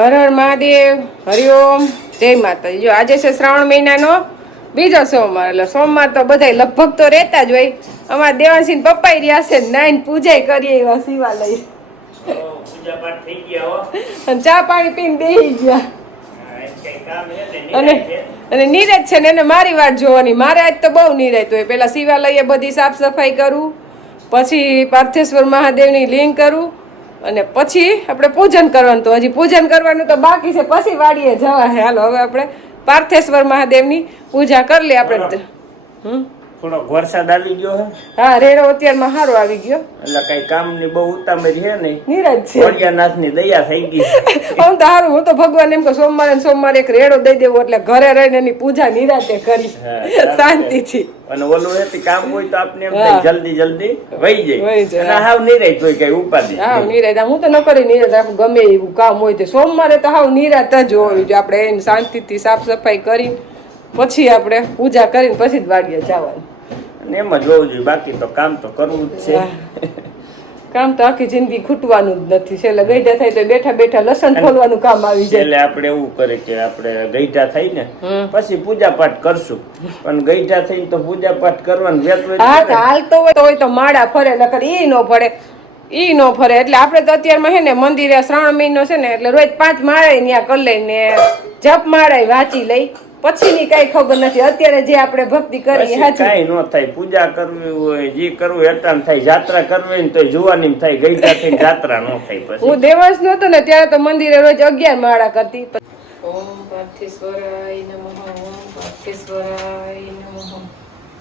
હર હર મહાદેવ હરિઓમ જય માતાજી. જો આજે છે શ્રાવણ મહિનાનો, બીજો સોમવાર. એટલે સોમવાર તો બધા લગભગ તો રહેતા જ હોય. અમારા દેવાંશી પપ્પા રહ્યા છે નાઈન પૂજાય કરીએ એવા શિવાલય. પૂજા ચા પાણી પીને બેસી ગયા. અને અને નીરજ છે ને એને મારી વાત જોવાની. મારે આજ તો બહુ નીરજ હોય. પેલા શિવાલયે બધી સાફ સફાઈ કરું, પછી પાર્થેશ્વર મહાદેવની લિંગ કરું અને પછી આપણે પૂજન કરવાનું તો હજી પૂજન કરવાનું તો બાકી છે. પછી વાડીએ જવા છે. હાલો હવે આપણે પાર્થેશ્વર મહાદેવની પૂજા કરી લઈએ આપણે. હમ? થોડોક વરસાદ આવી ગયો હે. હા રેડો અત્યારમાં હારો આવી ગયો. એટલે કઈ કામની બહુ ઉતામળી હે નહીં. નીરજ છે. ભોળિયાનાથની દયા થઈ ગઈ. હું તો હારું હું તો ભગવાન એમ કે સોમવારે સોમવારે એક રેડો દઈ દેવો એટલે ઘરે રહીને એની પૂજા નિરાતે કરી. શાંતિ શાંતિથી. અને ઓલું એથી કામ હોય તો આપને એમ. થાય જલ્દી જલ્દી વહી વહી જાય. અને હાવ નિરાય હોય કઈ ઉપાધિ. હા નહીં. નિરાત હું તો ન કરી નિરાત રાખું ગમે એવું કામ હોય તો. સોમવારે તો હાવ નિરાત જ હોય જોઈએ આપણે શાંતિ શાંતિથી સાફ સફાઈ કરી પછી આપણે પૂજા કરીને પછી જ વાડીએ જવાનું. અને એમ જ હોવું જોઈએ. બાકી તો કામ તો કરવું જ છે. કામ તો આખી જિંદગી ખૂટવાનું જ નથી. છેલ્લે ગઈઢા થાય તો બેઠા બેઠા લસણ ખોલવાનું કામ આવી જાય. એટલે આપણે એવું કરે કે આપણે ગઈઢા થઈ ને પછી પૂજા પાઠ કરશું. પણ ગઈઢા થઈને તો પૂજા પાઠ કરવાનું વેત હા તો હાલતો હોય તો હોય તો માળા ફરે નકર ઈ ન ફરે. ઈ ન ફરે. એટલે આપણે તો અત્યારમાં હે ને મંદિરે શ્રાવણ મહિનો છે ને એટલે રોજ પાંચ માળા ન્યા કરી લઈને જપ માળા વાંચી લઈ. પછીની કઈ ખબર નથી. અત્યારે જે આપણે ભક્તિ કરી સાચી ન થાય. પૂજા કરવી હોય જે કરવું એટાણ થાય. જાત્રા કરવી ને તો જુવાની થાય. ગઈઢા થઈને જાત્રા ન થાય પછી. હું દેવાંશ નહોતો ને ત્યારે તો મંદિરે રોજ અગિયાર માળા કરતી. ઓમ પાર્થેશ્વરાય નમઃ ઓમ પાર્થેશ્વરાય નમઃ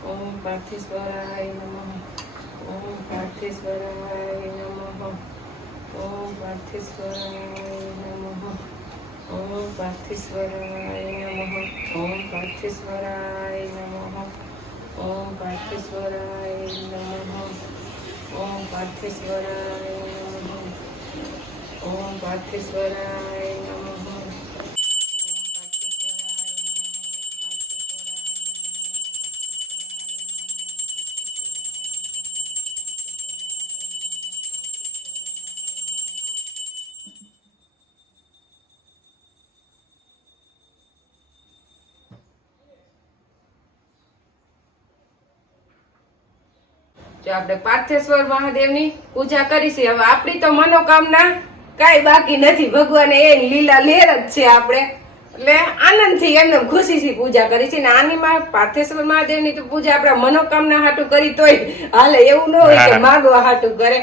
ઓમ પાર્થેશ્વરાય નમઃ ઓમ પાર્થેશ્વરાય નમઃ ઓમ પાર્થેશ્વરાય નમઃ. ઓમ પાર્થેશ્વરાય નમઃ ઓમ પાર્થેશ્વરાય નમઃ ઓમ પાર્થેશ્વરાય નમઃ ઓમ પાર્થેશ્વરાય નમઃ ઓમ પાર્થેશ્વરાય જો આપણે પાર્થેશ્વર મહાદેવની પૂજા કરીશું. હવે આપણી તો મનોકામના કાંઈ બાકી નથી. ભગવાને એ લીલા લેર જ છે આપણે. એટલે આનંદથી એમને ખુશીથી પૂજા કરી છે ને આની માં પાર્થેશ્વર મહાદેવની તો પૂજા આપણે મનોકામના હાટું કરી તોય હાલે એવું ન હોય કે માગવા હાટું કરે.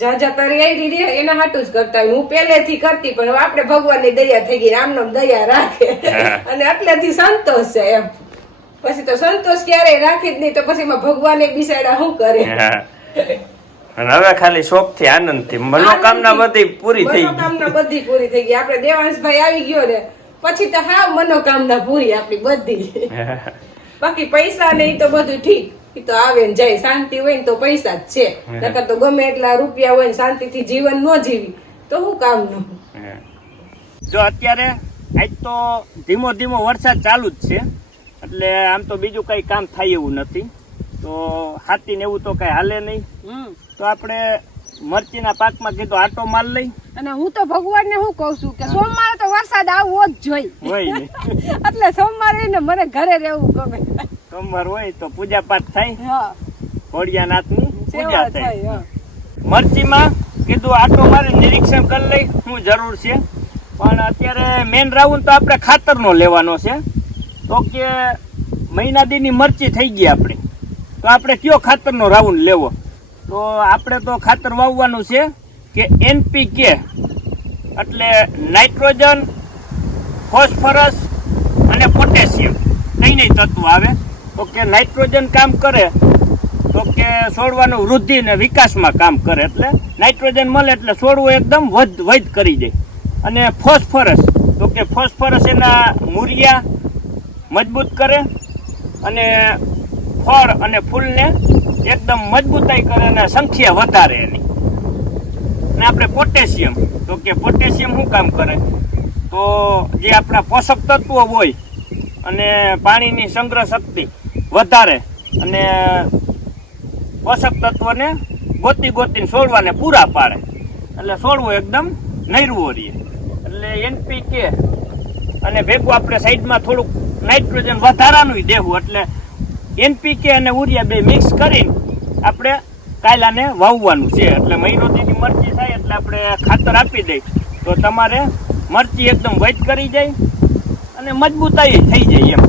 જા જા તારે આવી રહી એના હાટું જ કરતા હોય. હું પહેલેથી કરતી પણ હવે આપણે ભગવાનની દયા થઈ ગઈ આમનો દયા રાખે. અને એટલેથી સંતોષ છે એમ. પછી તો સંતોષ ક્યારેય રાખી જ નહીં તો પછી એમાં ભગવાને બિસાડા શું કરે? અને હવે ખાલી શોખથી આનંદથી મનોકામના બધી પૂરી થઈ ગઈ. મનોકામના બધી પૂરી થઈ ગઈ. આપણે દેવાંશભાઈ આવી ગયો ને પછી તો હા મનોકામના પૂરી આપણી બધી. બાકી પૈસા ને તો બધું ઠીક. તો આવે ને જાય. શાંતિ હોય ને તો પૈસા જ છે. નકર તો ગમે એટલા રૂપિયા હોય ને શાંતિથી જીવન ન જીવી. તો શું કામનું? જો અત્યારે આજ તો ધીમો ધીમો વરસાદ ચાલુ જ છે. એટલે આમ તો બીજું કઈ કામ થાય એવું નથી. તો હાથી ને એવું તો કઈ હાલે નહીં. તો આપણે મરચીના પાકમાં કીધું આટો માલ લઈ. અને હું તો ભગવાનને શું કહું છું કે સોમવારે તો વરસાદ આવવો જ જોઈએ હોય એટલે સોમવારે ને મને ઘરે રહેવું ગમે. સોમવાર હોય તો પૂજા પાઠ થાય. હા. ભોળિયાનાથની પૂજા થાય. મરચીમાં કીધું આટો મારે નિરીક્ષણ કરી લઈ. હું જરૂર છે. પણ અત્યારે મેન રાઉન્ડ તો આપણે ખાતરનો લેવાનો છે. તો કે મહિના દીની મરચી થઈ ગઈ આપણે. તો આપણે કયો ખાતરનો રાઉન્ડ લેવો? તો આપણે તો ખાતર વાવવાનું છે કે એનપીકે, એટલે નાઇટ્રોજન, ફોસ્ફરસ અને પોટેશિયમ. નહીં નહીં, તત્વ આવે. તો કે નાઇટ્રોજન કામ કરે, તો કે છોડવાનું વૃદ્ધિ ને વિકાસમાં કામ કરે. એટલે નાઇટ્રોજન મળે એટલે છોડવું એકદમ વધ વધ કરી જાય અને ફોસ્ફરસ, તો કે ફોસ્ફરસ એના મૂળિયા મજબૂત કરે અને ફળ અને ફૂલને એકદમ મજબૂતાઈ કરે અને સંખ્યા વધારે એની. અને આપણે પોટેશિયમ, તો કે પોટેશિયમ શું કામ કરે? તો જે આપણા પોષક તત્વો હોય અને પાણીની સંગ્રહ શક્તિ વધારે અને પોષક તત્વોને ગોતી ગોતીને છોડવાને પૂરા પાડે. એટલે છોડવું એકદમ નૈરવો રહીએ એટલે એનપીકે અને ભેગું આપણે સાઈડમાં થોડુંક નાઇટ્રોજન વધારાનું દેવું. એટલે એનપીકે અને ઉરિયા બે મિક્સ કરીને આપણે કાયલાને વાવવાનું છે. એટલે મહિનો દીની મરચી થાય એટલે આપણે ખાતર આપી દઈ. તો તમારે મરચી એકદમ વૈટ કરી જાય અને મજબૂતાઈ થઈ જાય એમ.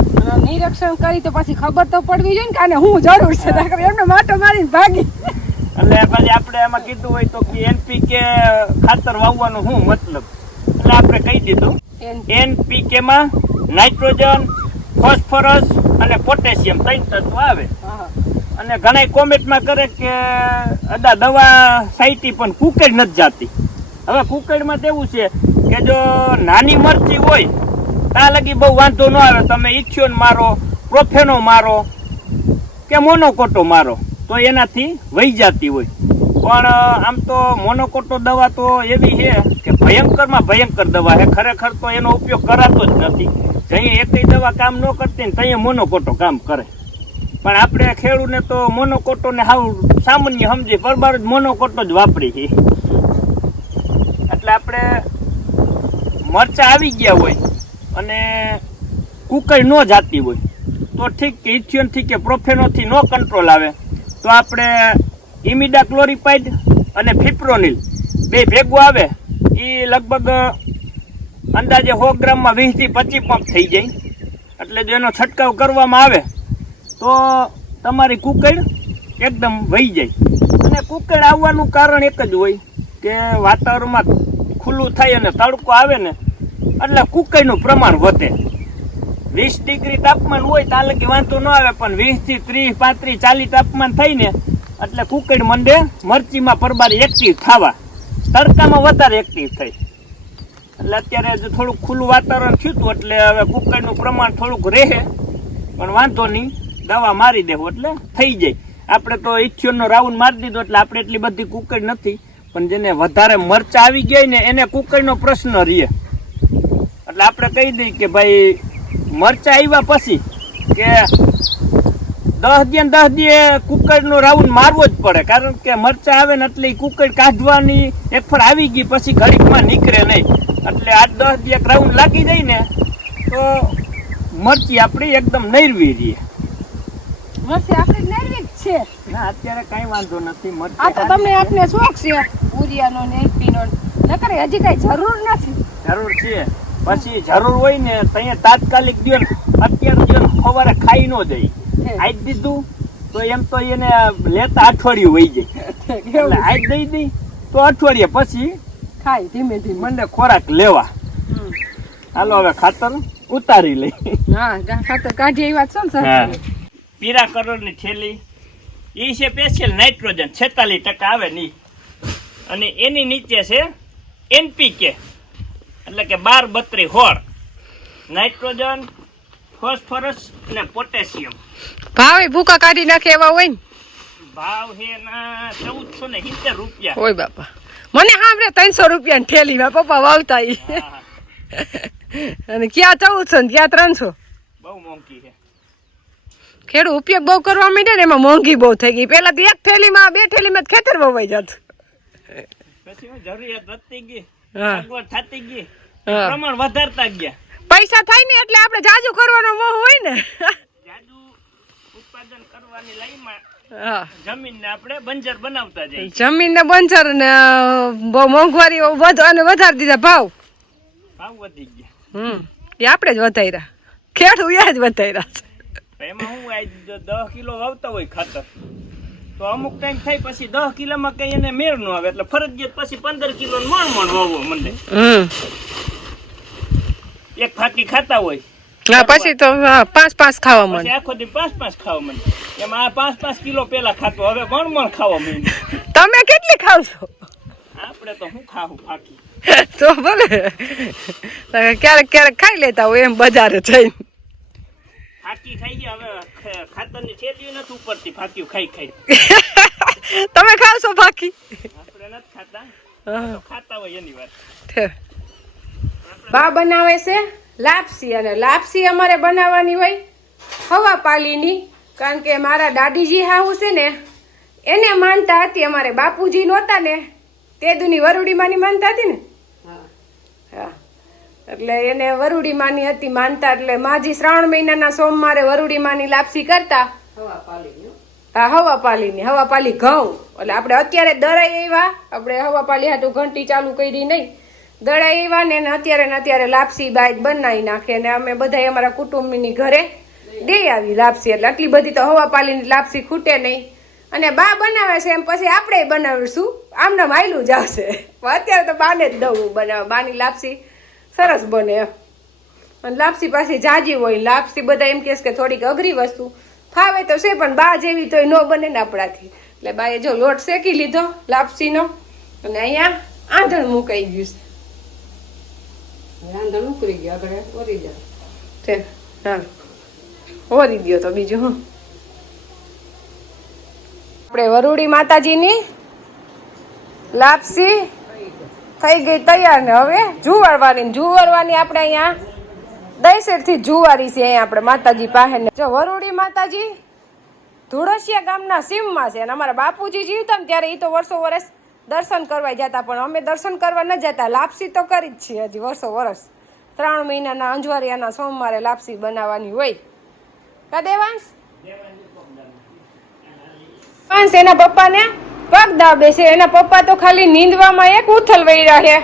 નિરીક્ષણ કરી તો પછી ખબર તો પડવી જોઈએ ને કે આને હું જરૂર છે. એમને માટો મારીને ભાગી. એટલે પછી આપણે એમાં કીધું હોય તો કે એનપીકે ખાતર વાવવાનું શું મતલબ? એટલે આપણે કહી દીધું. એનપીકે માં નાઇટ્રોજન ફોસ્ફરસ અને પોટેશિયમ ત્રણ તત્વ આવે. અને ઘણા કોમેન્ટમાં કરે કે અદા દવા સાઈટી પણ કુકડ નથી જાતી. હવે કુકડમાં તેવું છે કે જો નાની મરચી હોય ત્યાં લગી બહુ વાંધો ન આવે. તમે ઇથિયોન મારો પ્રોફેનો મારો કે મોનોકોટો મારો તો એનાથી વહી જતી હોય. પણ, આમ તો મોનોકોટો દવા તો એવી છે કે ભયંકરમાં ભયંકર દવા છે. ખરેખર તો એનો ઉપયોગ કરાતો જ નથી. જઈએ એકય દવા કામ ન કરતી ને ત્યાં મોનોકોટો કામ કરે. પણ આપણે ખેડૂને તો મોનોકોટો ને હાવ સામાન્ય સમજી પરબાર જ મોનોકોટો જ વાપરી છે. એટલે આપણે મરચા આવી ગયા હોય અને કુકઈ ન જાતી હોય, તો ઠીક કે ઇથિયોનથી કે પ્રોફેનોથી નો કંટ્રોલ આવે. તો આપણે ઇમિડા ક્લોરીપાઇડ અને ફિપ્રોનિલ બે ભેગું આવે એ લગભગ અંદાજે સો ગ્રામમાં વીસથી પચીસ પંપ થઈ જાય. એટલે જો એનો છંટકાવ કરવામાં આવે, તો તમારી કુકડ એકદમ વહી જાય. અને કુકડ આવવાનું કારણ એક જ હોય કે વાતાવરણમાં ખુલ્લું થાય અને તડકો આવે ને, એટલે કુકડનું પ્રમાણ વધે. વીસ ડિગ્રી તાપમાન હોય ત્યાં લગી વાંધો ન આવે, પણ વીસથી ત્રીસ પાંત્રીસ ચાલીસ તાપમાન થઈને એટલે કુકડ મંડે મરચીમાં પરબારી એક્ટિવ થવા તડકામાં વધારે એક્ટિવ થઈ એટલે અત્યારે જો થોડુંક ખુલ્લું વાતાવરણ થયું હતું, એટલે હવે કુકડનું પ્રમાણ થોડુંક રહે. પણ વાંધો નહીં, દવા મારી દેવું એટલે થઈ જાય. આપણે તો ઇથિયોનનો રાઉન્ડ મારી દીધો, એટલે આપણે એટલી બધી કુકડ નથી. પણ જેને વધારે મરચા આવી ગઈ ને એને કુકડનો પ્રશ્ન રહે એટલે આપણે કહી દઈએ કે ભાઈ, મરચા આવ્યા પછી કે દસ દિન દસ દિવસે કુકર નો રાઉન્ડ મારવો જ પડે. કારણ કે મરચા આવે ને એટલે ઈ કુકર કાઢવાની એક આવી ગઈ પછી ઘડીકમાં નીકળે નહીં. એટલે આઠ દસ દી એક રાઉન્ડ લાગી જાય ને તો મરચી આપણી એકદમ નૈરવી રહીએ મરચી આપણે નૈર્વિક છે. ના અત્યારે કઈ વાંધો નથી મરચી આ તો તમને આપને શોખ છે. ઉરિયાનો ને એલપીનો નકર હજી કઈ જરૂર નથી. જરૂર છે. પછી જરૂર હોય ને ત્યાં તાત્કાલિક દ્યો અત્યારે દ્યો સવારે ખાઈ ન જાય આજ દીધું તો એમ તો એને લેતા અઠવાડિયું વહી જાય. એટલે આજ દઈ દઈ તો અઠવાડિયે પછી ખાય ધીમે ધીમે. મને ખોરાક લેવા. હાલો હવે ખાતર ઉતારી લઈ. હા ખાતર કાઢી એ વાત છે ને હા. સર પીળા કલરની થેલી. એ છે સ્પેશિયલ નાઇટ્રોજન છેતાલીસ ટકા આવે ની અને એની નીચે છે એનપીકે એટલે કે બાર બત્રી હોળ. નાઇટ્રોજન ફોસ્ફરસ અને પોટેશિયમ. ભાવે ભૂકા કાઢી નાખે એવા હોય ને? ભાવ છે ના ચૌદસો ને સિત્તેર રૂપિયા. હોય બાપા. મને સાંભળે ત્રણસો રૂપિયા ઠેલીમાં પપ્પા વાવતા એ અને ક્યાં ચૌદસો ને ક્યાં ત્રણસો? બહુ મોંઘી છે. ખેડૂત ઉપયોગ બહુ કરવા માંડે ને એમાં મોંઘી બહુ થઈ ગઈ. પેલા તો એક થેલીમાં બે થેલીમાં ખેતર વવાઈ જતું. પછી જરૂરિયાત વધતી ગઈ. હા. થતી ગઈ. પ્રમાણ વધારતા ગયા. પૈસા થાય ને એટલે આપણે જાજુ કરવાનો મોહ હોય ને. જાજુ ઉત્પાદન કરવાની લાઈનમાં હા. જમીનને આપણે બંજર બનાવતા જઈએ જમીનને બંજર ને બહુ મોંઘવારી વધ અને વધારી દીધા ભાવ. ભાવ વધી ગયા. હમ. એ આપણે જ વધાર્યા. ખેડૂ એ જ વધાર્યા છે. એમાં હું આ દ- દસ કિલો વાવતા હોય ખાતર તો અમુક ટાઈમ થાય પછી દસ કિલોમાં કઈ એને મેળ ન આવે એટલે ફરજિયાત પછી પંદર કિલો મણ મણ વાવવો મને. હમ. એક ફાકી ખાતા હોય. હા પછી તો પાંચ પાંચ ખાવા મળે આખો દી પાંચ પાંચ ખાવા મને એમાં આ પાંચ પાંચ કિલો પેલા ખાતો હવે મણ મણ ખાવા માંડ્યું તમે કેટલી ખાવશો? આપણે તો હું ખાવું ફાકી તો ભલે. ક્યારેક ક્યારેક ખાઈ લેતા હોય એમ બજારે જઈને. ફાકી ખાઈ ગયા હવે ખાતરની છેલી નથી ઉપરથી ફાકીઓ ખાઈ ખાઈ. તમે ખાવશો ફાકી આપણે નથી ખાતા. ખાતા હોય એની વાત. બા બનાવે છે? લાપસી. અને લાપસી અમારે બનાવવાની હોય હવા પાલીની. કારણ કે મારા દાદીજી હાહુ છે ને એને માનતા હતી અમારે બાપુજી નહોતા ને તે દુની વરુડીમાંની માનતા હતી ને? હા. એટલે એને વરુડીમાંની હતી માનતા એટલે માજી શ્રાવણ મહિનાના સોમવારે વરુડી માની લાપસી કરતા. હા હવા પાલીની હવા પાલી ઘઉં. એટલે આપણે અત્યારે દરાઈ આવ્યા આપણે હવા પાલી હાટું ઘંટી ચાલુ કરી નહીં. દડાઈ આવ્યા ને અત્યારે ને અત્યારે લાપસી બાઈક બનાવી નાખે ને અમે બધા અમારા કુટુંબની ઘરે દઈ આવી લાપસી. એટલે આટલી બધી તો હવા પાલીની લાપસી ખૂટે નહીં. અને બા બનાવે છે એમ પછી આપણે બનાવીશું. આમને માયલું જ આવશે. અત્યારે તો બાને જ દઉં બનાવે. બાની લાપસી સરસ બને. અને લાપસી પાછી જાજી હોય. લાપસી બધા એમ કહેશે કે થોડીક અઘરી વસ્તુ. ફાવે તો છે, પણ બા જેવી તો ન બને ને આપણાથી. એટલે બાએ જો લોટ શેકી લીધો લાપસીનો. અને અહીંયા આંધણ મુકાઈ ગયું રાંધણ ઉકરી ગયો. આગળ ઓરી જાય તે, હા. ઓરી દો તો બીજું, હા. આપણે વરુડી માતાજીની લાપસી થઈ ગઈ તૈયાર ને હવે જુવારવાની જુવારવાની આપણે અહીંયા દહીસરથી જુવારી છે અહીંયા આપણે માતાજી પાસે ને. જો વરુડી માતાજી ધુળસિયા ગામના સીમમાં છે અને અમારા બાપુજી જીવતા ને ત્યારે એ તો વર્ષો વર્ષ દર્શન કરવા જતા, પણ અમે દર્શન કરવા ન જતા. લાપસી તો કરી જ છીએ હજી વર્ષો વર્ષ. ત્રણ મહિનાના અંજવારિયાના સોમવારે લાપસી બનાવવાની હોય. કા દેવાંશ? દેવાંશ, એના પપ્પાને? પગ દાબે છે. એના પપ્પા તો ખાલી નીંદવામાં એક ઉથલ વહી રહે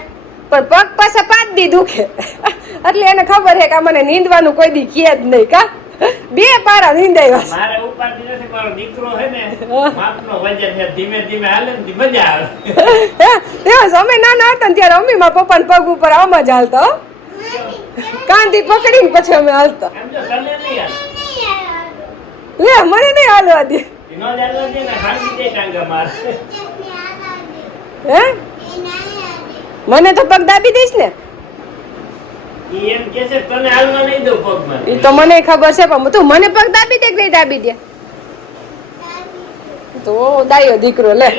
પણ પગ પાસે પાંચ દી દુખે એટલે એને ખબર છે કે મને નીંદવાનું કોઈ દી કહે જ નહીં, કા? બે પારા નીંદાવ્યા છે. મારે ઉપાધિ નથી મારો દીકરો છે ને માપનો વજન છે ધીમે ધીમે હાલે ને મજા આવે હે, દેવાંશ અમે નાના હતા ત્યારે અમ્મી માં પપ્પા પગ ઉપર આમ જ હાલતો કાંધી પકડીને પછી અમે હાલતા. લે મને નહીં હાલવા દે. હે? મને તો પગ દાબી દઈશ ને ઈ એમ કે છે તને હાલવા નહીં દઉં પગમાં એ તો મને ખબર છે પણ તું મને પગ દાબી દે કે નહીં દાબી દે? તો દાયો દીકરો લે.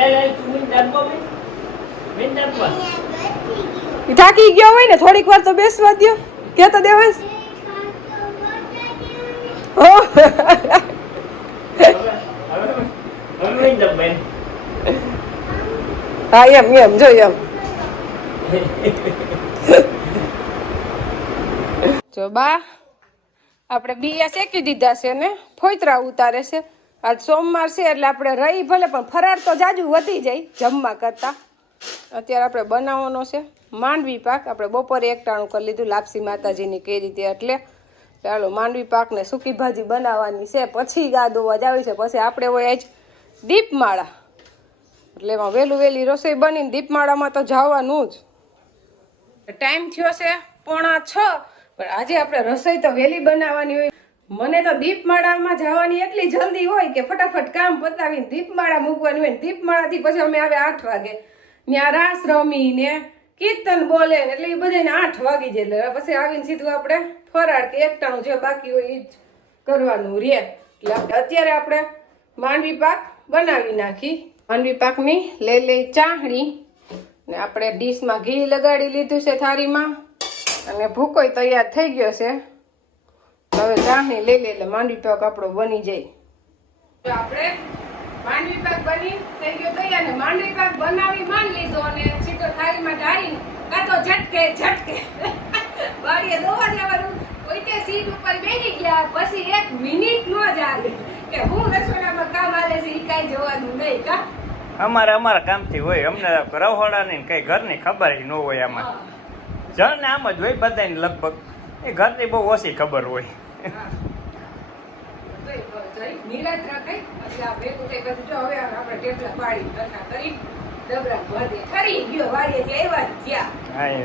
થાકી ગયો હોય ને થોડીક વાર તો બેસવા દ્યો. કે તો બેન હા એમ એમ જો એમ. જો બા, આપણે બિયા શેકી દીધા છે ને? ફોતરા ઉતારે છે. આજ સોમવાર છે એટલે આપણે રહી ભલે, પણ ફરાર તો જાજુ વધી જાય જમવા કરતાં. અત્યારે આપણે બનાવવાનો છે. માંડવી પાક આપણે બપોરે એકટાણું કરી લીધું. લાપસી માતાજીની કઈ રીતે એટલે. ચાલો, માંડવી પાકને સૂકી ભાજી બનાવવાની છે. પછી ગા દોવા જ આવી છે. પછી આપણે હોય જ દીપમાળા. એટલે એમાં વહેલું વહેલી રસોઈ બનીને દીપમાળામાં તો જવાનું જ. ટાઈમ થયો છે પોણા છ. પણ આજે આપણે રસોઈ તો વહેલી બનાવવાની હોય. મને તો દીપમાળામાં જવાની એટલી જલ્દી હોય કે ફટાફટ કામ પતાવીને દીપમાળા મૂકવાની હોય દીપમાળાથી પછી અમે આવે આઠ વાગે. ત્યાં રાસ રમીને, કીર્તન બોલે ને એટલે એ બધાને આઠ વાગી જાય. એટલે પછી આવીને સીધું આપણે ફરાળ કે એકટાણું જે બાકી હોય એ જ કરવાનું રે. એટલે આપણે અત્યારે આપણે માંડવી પાક બનાવી નાખી. માંડવી પાકની લઈ લઈ ચાહણી ને આપણે ડીશમાં ઘી લગાડી લીધું છે થાળીમાં. અને ભૂકોય તૈયાર થઈ ગયો છે. હવે ચાહણી લઈ લે એટલે માંડવી પાક આપણો બની જાય. તો આપણે માંડવી પાક બની થઈ ગયો તૈયાર ને માંડવી પાક બનાવી માંડ લીધો અને સીધો થાળીમાં ઢાળી કાં તો ઝટકે ઝટકે. બારીએ દોવા જવાનું કોઈ કે સીટ ઉપર બેસી ગયા પછી એક મિનિટ નો જ આવે કે હું રસોડામાં કામ આવે છે ઈ કાંઈ જોવાનું નહીં કા? અમારે અમારા કામથી હોય. અમને રહોડાની કઈ ઘરની ખબર ન હોય આમાં. જણ નામ જ હોય બધાને લગભગ. એ ઘરની બહુ ઓછી ખબર હોય.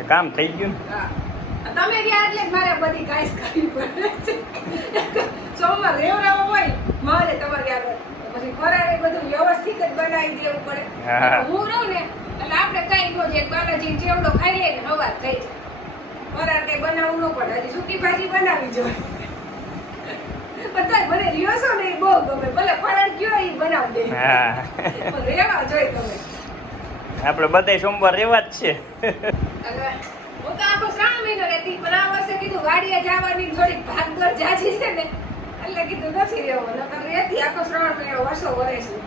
કામ થઈ ગયું ને. તમે ગયા એટલે મારે બધી કાંઈ કરવી પડે સોમવાર રેવડાવો હોય મારે તમારે આગળ પછી ફરાળે બધું વ્યવસ્થિત જ બનાવી દેવું પડે હું. રહું ને એટલે આપણે કઈ નો જે બાલાજી ચેવડો ખાઈ લઈએ ને હવા થઈ જાય. કઈ બનાવવું ન પડે હજી સૂકી ભાજી બનાવી જોઈએ બધા મને રહ્યો ને બહુ ગમે ભલે ફરાળ કયો એ બનાવી દે. રેવા જોઈએ તમે આપણે બધા સોમવાર રેવા જ છે. એટલે હું તો આખો શ્રાવણ મહિનો રહેતી પણ આ વર્ષે કીધું વાડીએ જવાની થોડીક ભાગદોડ જાજી છે ને એટલે કીધું નથી રહેવું નકર રહેતી આખો શ્રાવણ મહિનો વર્ષો વરે છું.